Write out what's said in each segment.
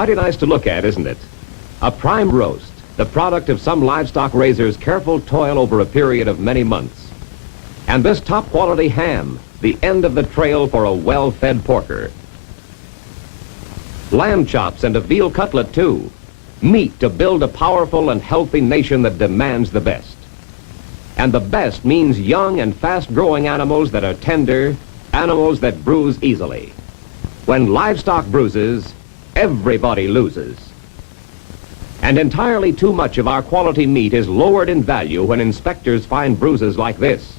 Mighty nice to look at, isn't it? A prime roast, the product of some livestock raisers' careful toil over a period of many months. And this top-quality ham, the end of the trail for a well-fed porker. Lamb chops and a veal cutlet, too. Meat to build a powerful and healthy nation that demands the best. And the best means young and fast-growing animals that are tender, animals that bruise easily. When livestock bruises, everybody loses. And entirely too much of our quality meat is lowered in value when inspectors find bruises like this.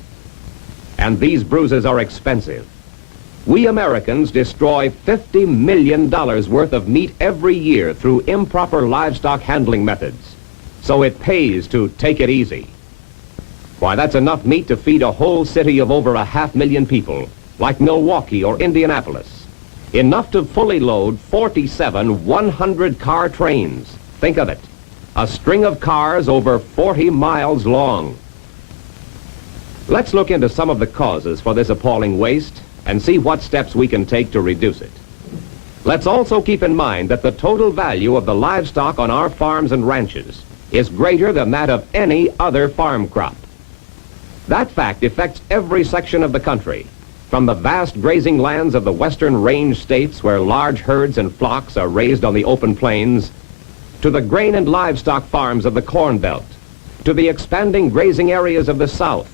And these bruises are expensive. We Americans destroy $50 million worth of meat every year through improper livestock handling methods. So it pays to take it easy. Why, that's enough meat to feed a whole city of over 500,000 people, like Milwaukee or Indianapolis. Enough to fully load 47 100-car trains. Think of it. A string of cars over 40 miles long. Let's look into some of the causes for this appalling waste and see what steps we can take to reduce it. Let's also keep in mind that the total value of the livestock on our farms and ranches is greater than that of any other farm crop. That fact affects every section of the country, from the vast grazing lands of the western range states where large herds and flocks are raised on the open plains, to the grain and livestock farms of the Corn Belt, to the expanding grazing areas of the South,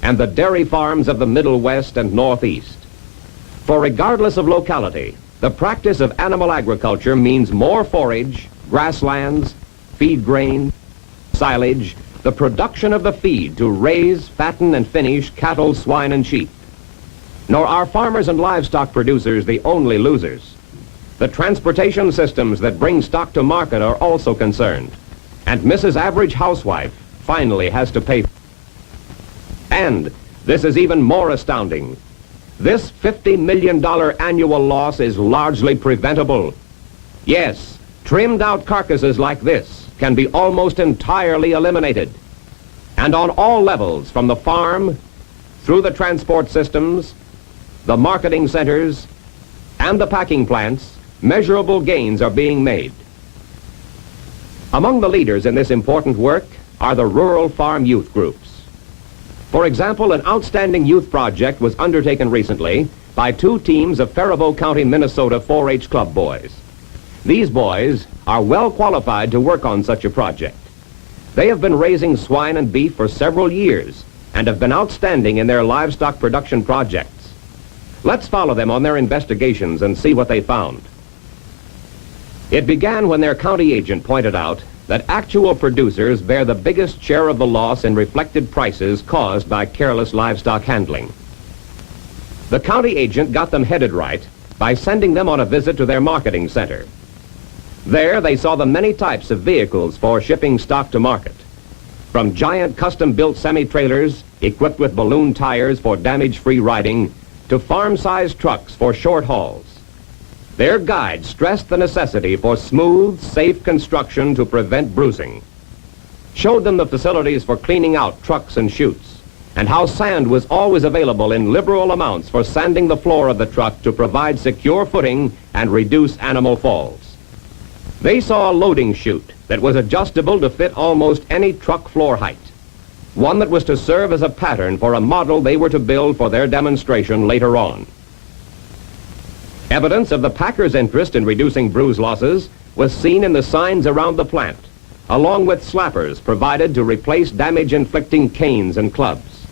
and the dairy farms of the Middle West and Northeast. For regardless of locality, the practice of animal agriculture means more forage, grasslands, feed grain, silage, the production of the feed to raise, fatten, and finish cattle, swine, and sheep. Nor are farmers and livestock producers the only losers. The transportation systems that bring stock to market are also concerned, and Mrs. Average Housewife finally has to pay. And this is even more astounding. This $50 million annual loss is largely preventable. Yes, trimmed out carcasses like this can be almost entirely eliminated. And on all levels, from the farm, through the transport systems, the marketing centers, and the packing plants, measurable gains are being made. Among the leaders in this important work are the rural farm youth groups. For example, an outstanding youth project was undertaken recently by 2 teams of Faribault County, Minnesota 4-H club boys. These boys are well qualified to work on such a project. They have been raising swine and beef for several years and have been outstanding in their livestock production projects. Let's follow them on their investigations and see what they found. It began when their county agent pointed out that actual producers bear the biggest share of the loss in reflected prices caused by careless livestock handling. The county agent got them headed right by sending them on a visit to their marketing center. There they saw the many types of vehicles for shipping stock to market, from giant custom-built semi-trailers equipped with balloon tires for damage-free riding to farm-sized trucks for short hauls. Their guide stressed the necessity for smooth, safe construction to prevent bruising, showed them the facilities for cleaning out trucks and chutes, and how sand was always available in liberal amounts for sanding the floor of the truck to provide secure footing and reduce animal falls. They saw a loading chute that was adjustable to fit almost any truck floor height, one that was to serve as a pattern for a model they were to build for their demonstration later on. Evidence of the packers' interest in reducing bruise losses was seen in the signs around the plant, along with slappers provided to replace damage-inflicting canes and clubs.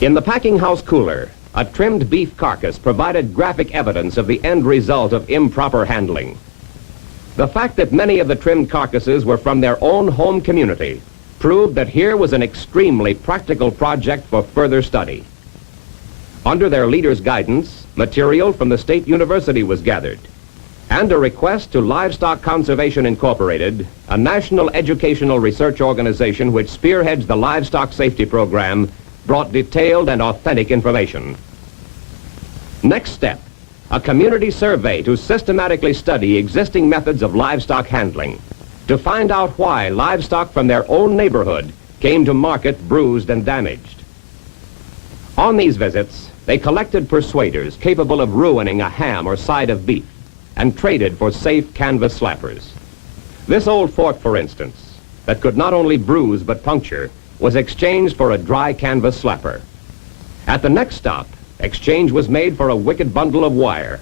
In the packing house cooler, a trimmed beef carcass provided graphic evidence of the end result of improper handling. The fact that many of the trimmed carcasses were from their own home community proved that here was an extremely practical project for further study. Under their leader's guidance, material from the State University was gathered, and a request to Livestock Conservation Incorporated, a national educational research organization which spearheads the livestock safety program, brought detailed and authentic information. Next step, a community survey to systematically study existing methods of livestock handling, to find out why livestock from their own neighborhood came to market bruised and damaged. On these visits, they collected persuaders capable of ruining a ham or side of beef, and traded for safe canvas slappers. This old fork, for instance, that could not only bruise but puncture, was exchanged for a dry canvas slapper. At the next stop, exchange was made for a wicked bundle of wire,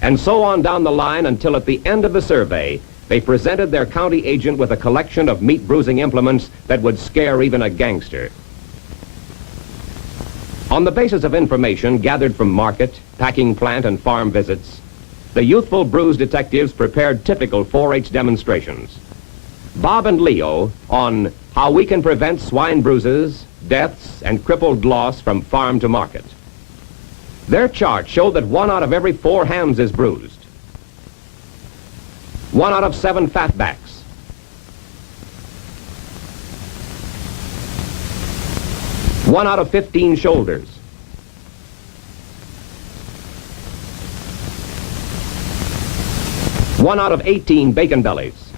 and so on down the line until at the end of the survey, they presented their county agent with a collection of meat bruising implements that would scare even a gangster. On the basis of information gathered from market, packing plant, and farm visits, the youthful bruise detectives prepared typical 4-H demonstrations. Bob and Leo on how we can prevent swine bruises, deaths, and crippled loss from farm to market. Their chart showed that 1 out of every 4 hams is bruised, 1 out of 7 fatbacks, 1 out of 15 shoulders, 1 out of 18 bacon bellies.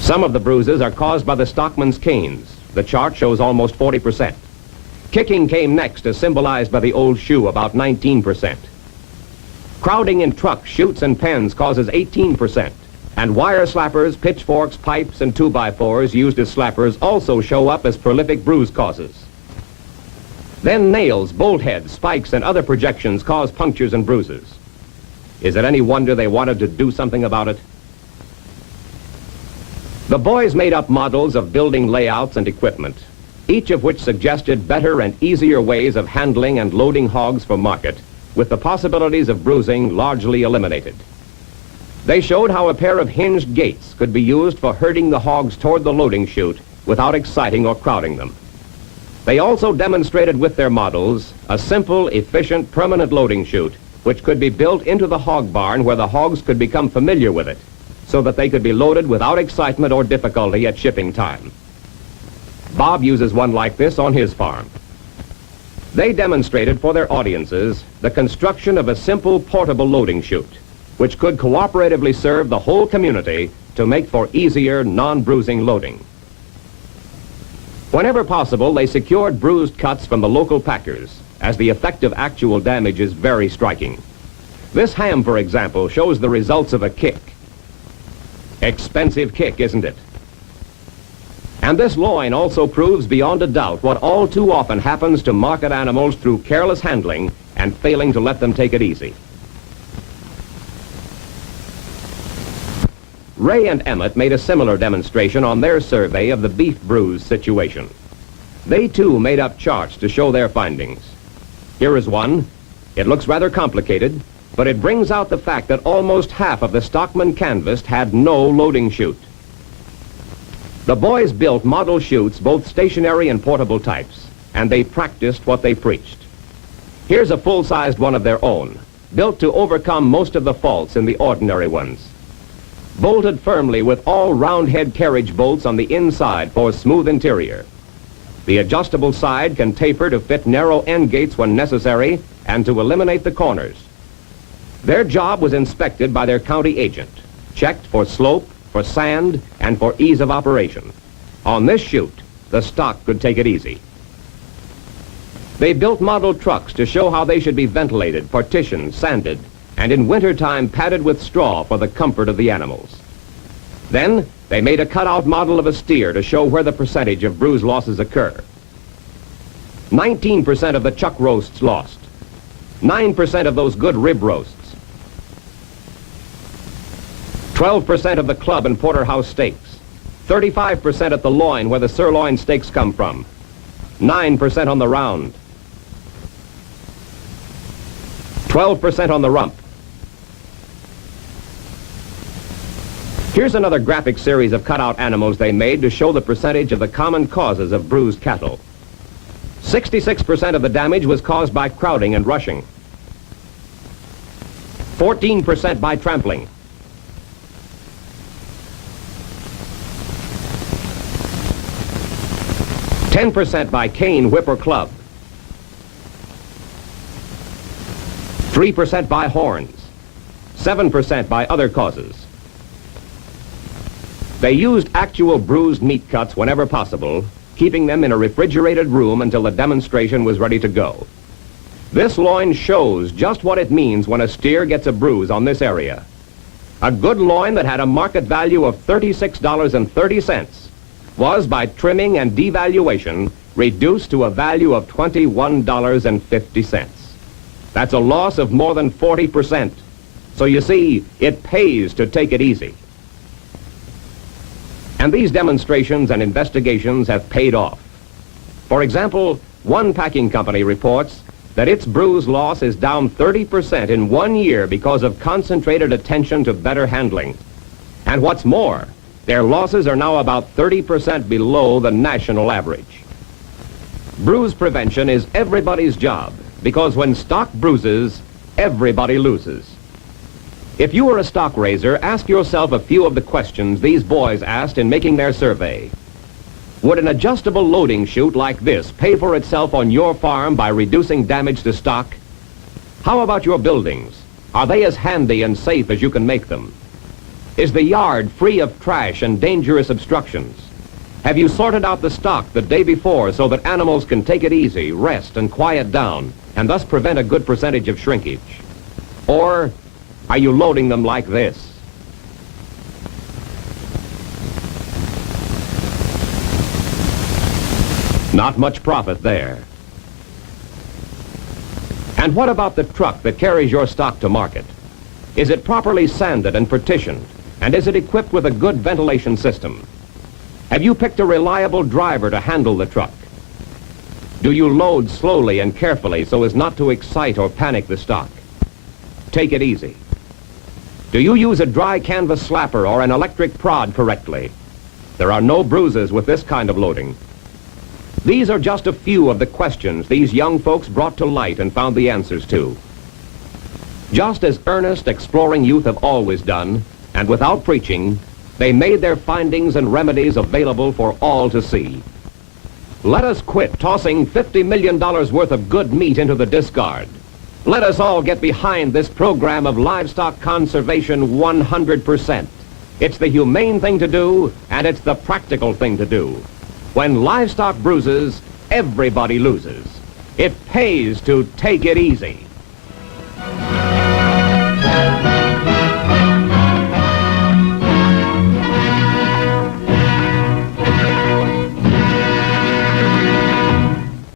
Some of the bruises are caused by the stockman's canes. The chart shows almost 40%. Kicking came next, as symbolized by the old shoe, about 19%. Crowding in trucks, chutes, and pens causes 18%. And wire slappers, pitchforks, pipes, and 2x4s used as slappers also show up as prolific bruise causes. Then nails, bolt heads, spikes, and other projections cause punctures and bruises. Is it any wonder they wanted to do something about it? The boys made up models of building layouts and equipment, each of which suggested better and easier ways of handling and loading hogs for market, with the possibilities of bruising largely eliminated. They showed how a pair of hinged gates could be used for herding the hogs toward the loading chute without exciting or crowding them. They also demonstrated with their models a simple, efficient, permanent loading chute which could be built into the hog barn where the hogs could become familiar with it, so that they could be loaded without excitement or difficulty at shipping time. Bob uses one like this on his farm. They demonstrated for their audiences the construction of a simple portable loading chute, which could cooperatively serve the whole community to make for easier, non-bruising loading. Whenever possible, they secured bruised cuts from the local packers, as the effect of actual damage is very striking. This ham, for example, shows the results of a kick. Expensive kick, isn't it? And this loin also proves beyond a doubt what all too often happens to market animals through careless handling and failing to let them take it easy. Ray and Emmett made a similar demonstration on their survey of the beef bruise situation. They too made up charts to show their findings. Here is one. It looks rather complicated, but it brings out the fact that almost half of the stockman canvassed had no loading chute. The boys built model chutes, both stationary and portable types, and they practiced what they preached. Here's a full-sized one of their own, built to overcome most of the faults in the ordinary ones. Bolted firmly with all round-head carriage bolts on the inside for a smooth interior. The adjustable side can taper to fit narrow end gates when necessary and to eliminate the corners. Their job was inspected by their county agent, checked for slope, for sand, and for ease of operation. On this chute, the stock could take it easy. They built model trucks to show how they should be ventilated, partitioned, sanded, and in wintertime padded with straw for the comfort of the animals. Then, they made a cutout model of a steer to show where the percentage of bruise losses occur. 19% of the chuck roasts lost. 9% of those good rib roasts. 12% of the club and porterhouse steaks. 35% at the loin where the sirloin steaks come from. 9% on the round. 12% on the rump. Here's another graphic series of cutout animals they made to show the percentage of the common causes of bruised cattle. 66% of the damage was caused by crowding and rushing. 14% by trampling. 10% by cane, whip, or club. 3% by horns. 7% by other causes. They used actual bruised meat cuts whenever possible, keeping them in a refrigerated room until the demonstration was ready to go. This loin shows just what it means when a steer gets a bruise on this area. A good loin that had a market value of $36.30 was, by trimming and devaluation, reduced to a value of $21.50. That's a loss of more than 40%. So you see, it pays to take it easy. And these demonstrations and investigations have paid off. For example, one packing company reports that its bruise loss is down 30% in 1 year because of concentrated attention to better handling. And what's more, their losses are now about 30% below the national average. Bruise prevention is everybody's job, because when stock bruises, everybody loses. If you were a stock raiser, ask yourself a few of the questions these boys asked in making their survey. Would an adjustable loading chute like this pay for itself on your farm by reducing damage to stock? How about your buildings? Are they as handy and safe as you can make them? Is the yard free of trash and dangerous obstructions? Have you sorted out the stock the day before so that animals can take it easy, rest, and quiet down, and thus prevent a good percentage of shrinkage? Or are you loading them like this? Not much profit there. And what about the truck that carries your stock to market? Is it properly sanded and partitioned? And is it equipped with a good ventilation system? Have you picked a reliable driver to handle the truck? Do you load slowly and carefully so as not to excite or panic the stock? Take it easy. Do you use a dry canvas slapper or an electric prod correctly? There are no bruises with this kind of loading. These are just a few of the questions these young folks brought to light and found the answers to. Just as earnest, exploring youth have always done, and without preaching, they made their findings and remedies available for all to see. Let us quit tossing $50 million worth of good meat into the discard. Let us all get behind this program of livestock conservation 100%. It's the humane thing to do, and it's the practical thing to do. When livestock bruises, everybody loses. It pays to take it easy.